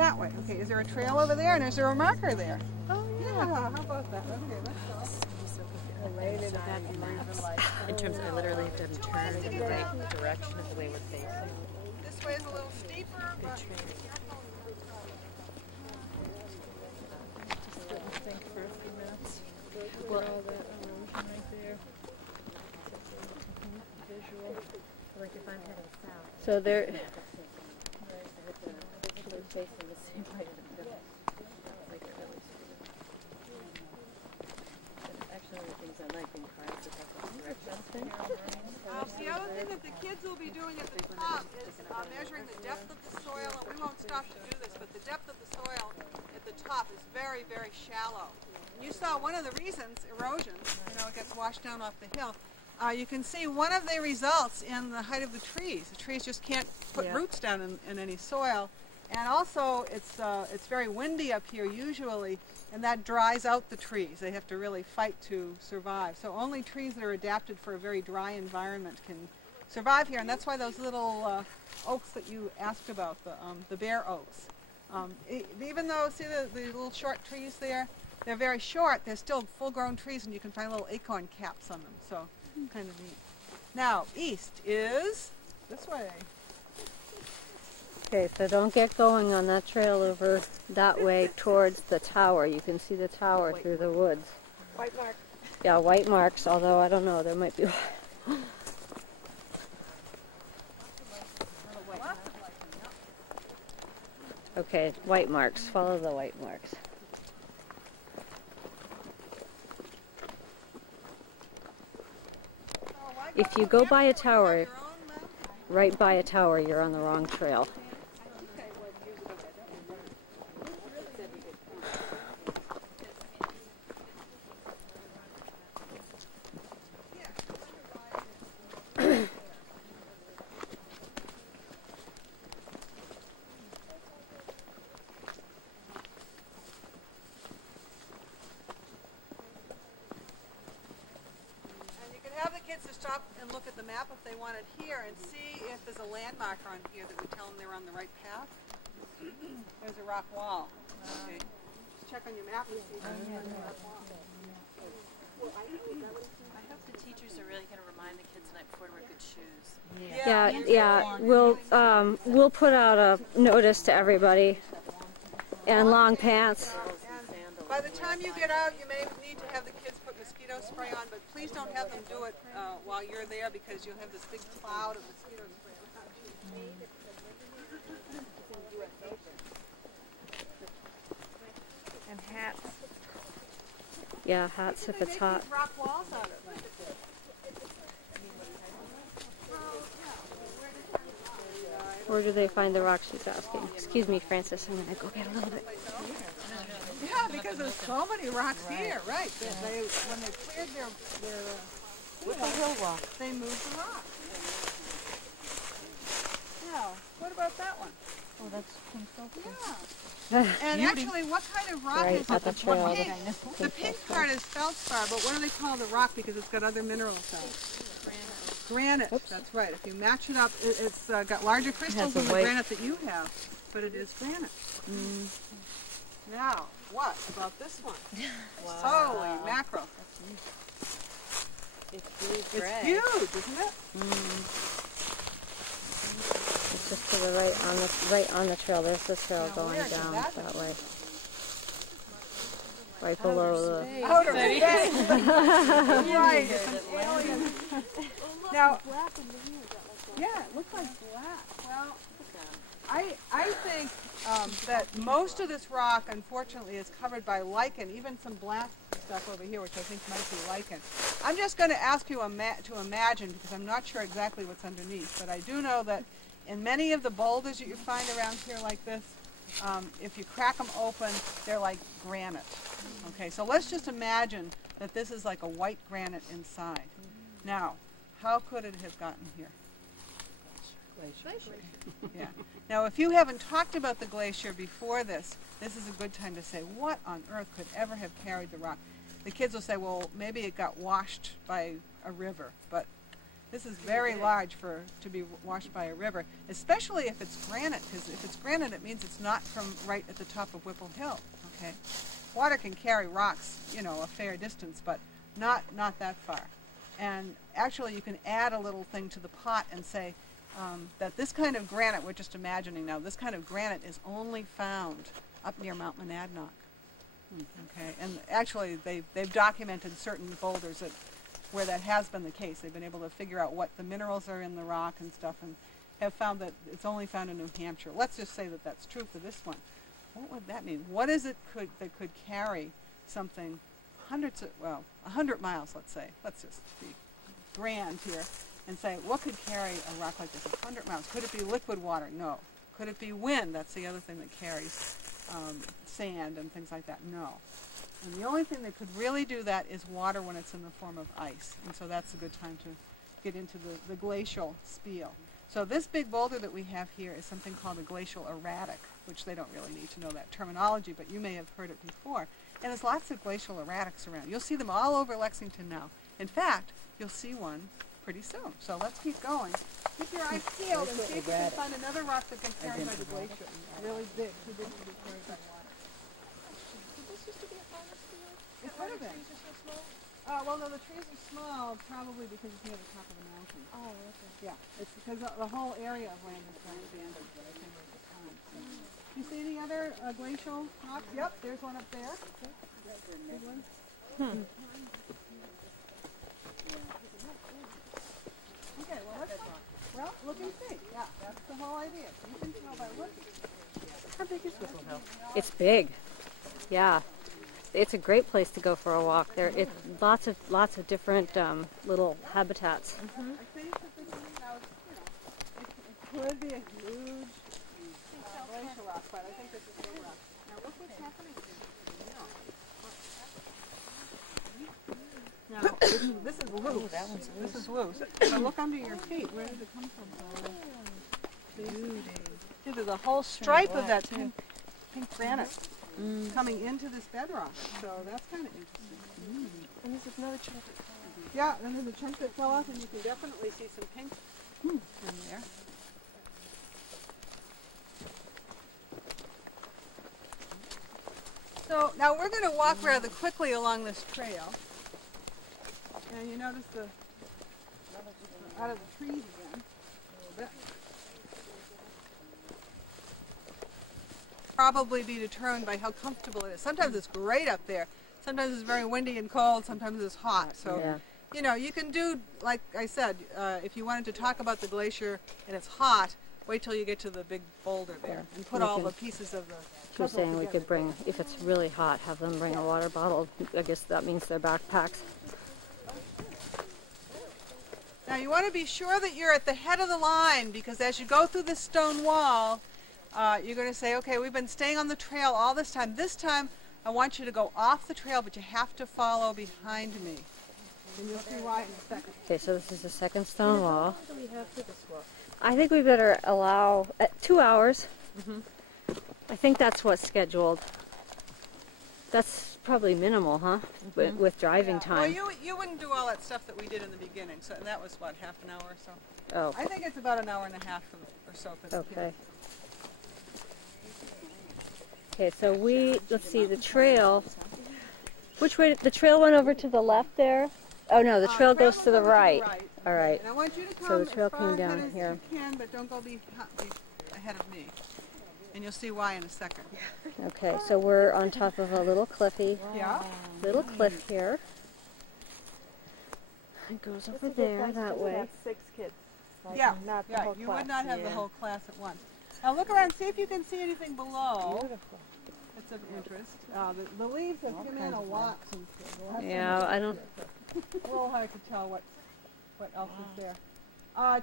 that way. Okay, is there a trail over there, and is there a marker there? Oh, yeah. How about that? Okay, let's go. In terms of, I literally have to turn in the right direction of the way we're facing. This way is a little steeper, but Good training. Just let me think for a few minutes. Well, all that erosion right there. Visual. Like if I'm heading south. So there. Right, I have to visually facing the same way as I'm going. Like it really actually, one of the things I like being cars is like a direction thing. the other thing that the kids will be doing at the top is measuring the depth of the soil, and we won't stop to do this, but the depth of the soil at the top is very, very shallow. And you saw one of the reasons, erosion, it gets washed down off the hill. You can see one of the results in the height of the trees. The trees just can't put roots down in any soil. And also, it's very windy up here usually, and that dries out the trees. They have to really fight to survive. So only trees that are adapted for a very dry environment can survive here, and that's why those little oaks that you asked about, the bare oaks, even though, see the little short trees there, they're very short, they're still full-grown trees, and you can find little acorn caps on them, so kind of neat. Now, east is this way. Okay, so don't get going on that trail over that way towards the tower. You can see the tower through the woods. White mark. Yeah, white marks, although I don't know, there might be... Okay, white marks. Follow the white marks. If you go by a tower, right by a tower, you're on the wrong trail. Stop and look at the map if they want it here and see if there's a landmark on here that would tell them they're on the right path. There's a rock wall. Okay. Just check on your map and see if there's a rock wall. I hope the teachers are really going to remind the kids tonight before to wear good shoes. Yeah. We'll put out a notice to everybody. And long pants. And by the time you get out, you may need to have the kids put mosquito spray on, but please don't have them do it while you're there because you'll have this big cloud of mosquito spray around you. And hats. Yeah, hats if it's hot. These rock walls out of it. Where do they find the rocks, she's asking. Excuse me, Francis, I'm going to go get a little bit. Yeah, because there's so many rocks here, right? When they cleared their Whipple Hill rock, they moved the rock. Now, what about that one? Oh, that's pink filter. Yeah. And actually, what kind of rock is it? The pink part is feldspar, but what do they call the rock because it's got other minerals on it? Granite. Oops. That's right. If you match it up, it's got larger crystals than the granite that you have, but it is granite. Mm. Now, what about this one? Wow. Holy mackerel. It's blue gray. It's huge, isn't it? Mm. It's just to the right on the trail. There's the trail going down that way. Right below the outer space. Right. It's an alien. Now, yeah, it looks like black. Well, I think that most of this rock, unfortunately, is covered by lichen, even some black stuff over here, which I think might be lichen. I'm just going to ask you to imagine, because I'm not sure exactly what's underneath, but I do know that in many of the boulders that you find around here like this, if you crack them open, they're like granite. Okay, so let's just imagine that this is like a white granite inside. Now, how could it have gotten here? Glacier. Yeah. Now, if you haven't talked about the glacier before this is a good time to say, what on earth could ever have carried the rock? The kids will say, well, maybe it got washed by a river, but This is very large to be washed by a river, especially if it's granite, because if it's granite, it means it's not from right at the top of Whipple Hill, okay? Water can carry rocks, you know, a fair distance, but not that far. And actually, you can add a little thing to the pot and say that this kind of granite, we're just imagining now, this kind of granite is only found up near Mount Monadnock. Okay, and actually, they've documented certain boulders where that has been the case. They've been able to figure out what the minerals are in the rock and stuff, and have found that it's only found in New Hampshire. Let's just say that that's true for this one. What would that mean? What is it that could carry something 100 miles, let's say. Let's just be grand here and say, what could carry a rock like this 100 miles? Could it be liquid water? No. Could it be wind? That's the other thing that carries sand and things like that. No. And the only thing that could really do that is water when it's in the form of ice. And so that's a good time to get into the glacial spiel. So this big boulder that we have here is something called a glacial erratic, which they don't really need to know that terminology, but you may have heard it before. And there's lots of glacial erratics around. You'll see them all over Lexington now. In fact, you'll see one pretty soon. So let's keep going. Keep your eyes peeled and see if you can find another rock that gets carried by the glacier. Really big, too big to be carried by water. Did this used to be a farmer's field? It could have been. The trees are so small? Well, no, the trees are small probably because it's near the top of the mountain. Oh, okay. Yeah, it's because the whole area of land is very abandoned, but I think it's time. You see any other glacial rocks? Yep, there's one up there. Big one. Okay, well, look and see. Yeah, that's the whole idea. You can tell by looking. How big is Whipple Hill? It's big. Yeah. It's a great place to go for a walk. There, it's lots of different little habitats. I think that this is now, it could be a huge glacial rock, but I think this is big rock. Now look what's happening here. Now, this is loose. This is loose. So look under your feet. Where did it come from? Beauty. See, there's a whole stripe of that pink granite coming into this bedrock. So that's kind of interesting. And this is another chunk that fell off. Yeah, and there's a chunk that fell off, and you can definitely see some pink in there. So now we're going to walk rather quickly along this trail. And you notice out of the trees again a little bit. Probably be determined by how comfortable it is. Sometimes it's great up there. Sometimes it's very windy and cold. Sometimes it's hot. So, you know, you can do, like I said, if you wanted to talk about the glacier and it's hot, wait till you get to the big boulder there and put all the pieces of the You're saying we could bring, if it's really hot, have them bring a water bottle. I guess that means their backpacks. Now you want to be sure that you're at the head of the line, because as you go through this stone wall, you're going to say, okay, we've been staying on the trail all this time. This time I want you to go off the trail, but you have to follow behind me. And you'll see why in a second. Okay, so this is the second stone wall. How long do we have for this walk? I think we better allow 2 hours. I think that's what's scheduled. That's probably minimal, huh? With driving time. Well, you wouldn't do all that stuff that we did in the beginning, so and that was what, half an hour or so? Oh. I think it's about an hour and a half or so for the Okay. Okay, so let's see, the trail. Which way? The trail went over to the left there? Oh no, the trail goes to the right. All right. And I want you to come So the trail as far came down ahead here. as you can, but don't go be ahead of me. And you'll see why in a second. Okay, so we're on top of a little cliffy. Yeah. Little cliff here. It goes over there that way. 6 kids. Like Yeah, not the yeah. whole You class. would not have the whole class at once. Now look around, see if you can see anything below. Beautiful. That's of interest. The leaves have come in a lot since the last Yeah, I don't. a little hard to tell what else is there.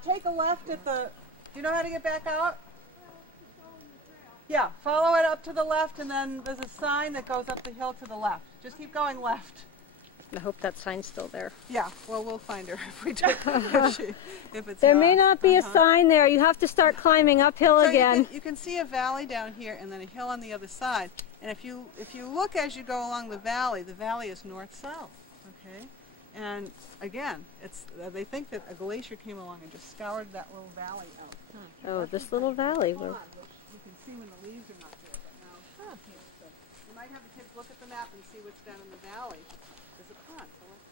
Take a left at the. Do you know how to get back out? Yeah, follow it up to the left, and then there's a sign that goes up the hill to the left. Just keep going left. I hope that sign's still there. Yeah, well, we'll find her if we do. if it's There may not be a sign there. You have to start climbing uphill So again. you can see a valley down here, and then a hill on the other side. And if you look as you go along the valley is north-south. Okay, And again, they think that a glacier came along and just scoured that little valley out. Oh, this little valley. Pond, which you can see when the leaves are not there, but now you can't. So you might have the kids look at the map and see what's down in the valley. There's a pond. So let's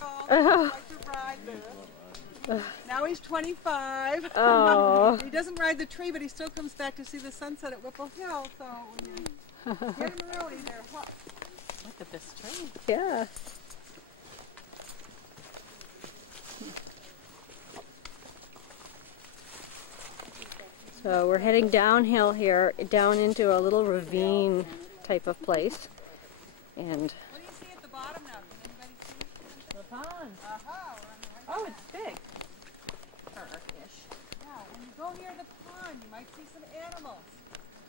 go. Oh. Like to ride this. Now he's 25. Oh. He doesn't ride the tree, but he still comes back to see the sunset at Whipple Hill. So when you get him early, they're hooked. Look at this tree. Yeah. So we're heading downhill here, down into a little ravine type of place. And What do you see at the bottom now? Can anybody see? The pond. Aha, we're on the right Oh, track. it's big. Ish. Yeah, when you go near the pond, you might see some animals.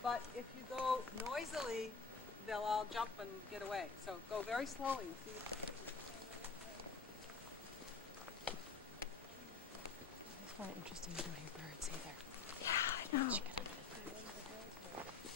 But if you go noisily, they'll all jump and get away. So go very slowly and see. It's not interesting you don't hear birds either. I know. She got under the birds.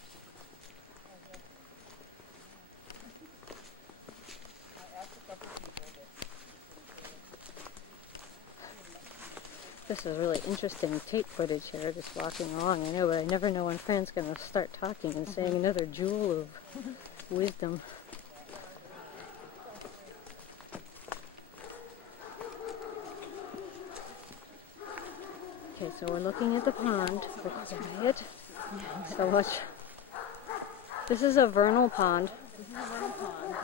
This is really interesting tape footage here, just walking along. I know, but I never know when Fran's going to start talking and saying another jewel of wisdom. Okay, so we're looking at the pond. We're quiet. So much. This is a vernal pond. This is a vernal pond.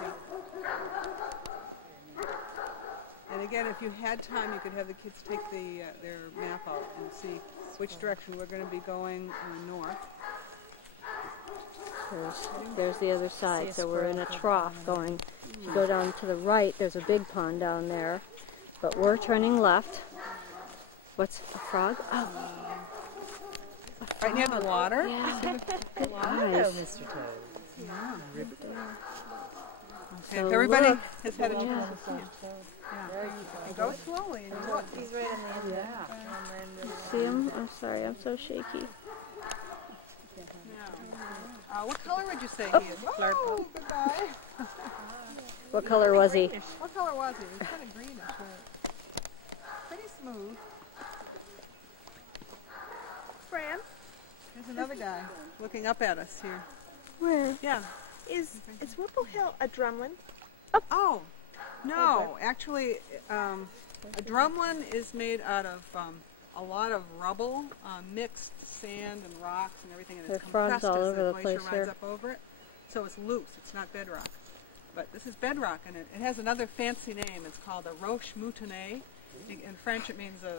And again, if you had time, you could have the kids take their map out and see which direction we're going to be going north. There's the other side. So we're in a trough going. If you go down to the right, there's a big pond down there. But we're turning left. What's a frog? Oh. Right near the water? Yeah. Hello, Mr. Toad. Yeah. So Okay, everybody look. has had a Yeah. chance to see him. And go slowly and you look. He's right in the end. Yeah. See him? I'm sorry, I'm so shaky. What color would you say he is? Oh, goodbye. What color was he? What color was he? He was kind of greenish. Pretty smooth. Fran, There's another guy looking up at us here. Where? Yeah. is Whipple Hill a drumlin? Oh, no. Actually, a drumlin is made out of a lot of rubble, mixed sand and rocks and everything, and it's There's frogs compressed all as over the the glacier place rides here. up over it. So it's loose. It's not bedrock. But this is bedrock, and it has another fancy name. It's called a roche moutonné. In French, it means a